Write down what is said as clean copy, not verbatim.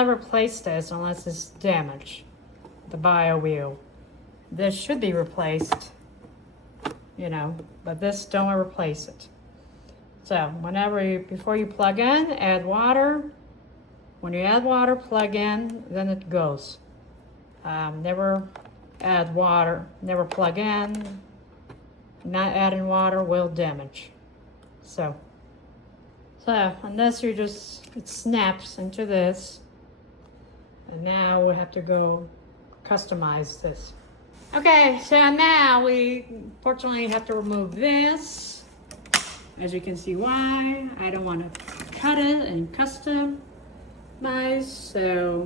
not replace this unless it's damaged, the bio wheel. This should be replaced, you know, but this don't replace it. So before you plug in, add water. When you add water, plug in, then it goes. Never add water, never plug in. Not adding water will damage. So unless it snaps into this. And now we have to go customize this. Okay, so now we fortunately have to remove this. As you can see why. I don't want to cut it and customize, so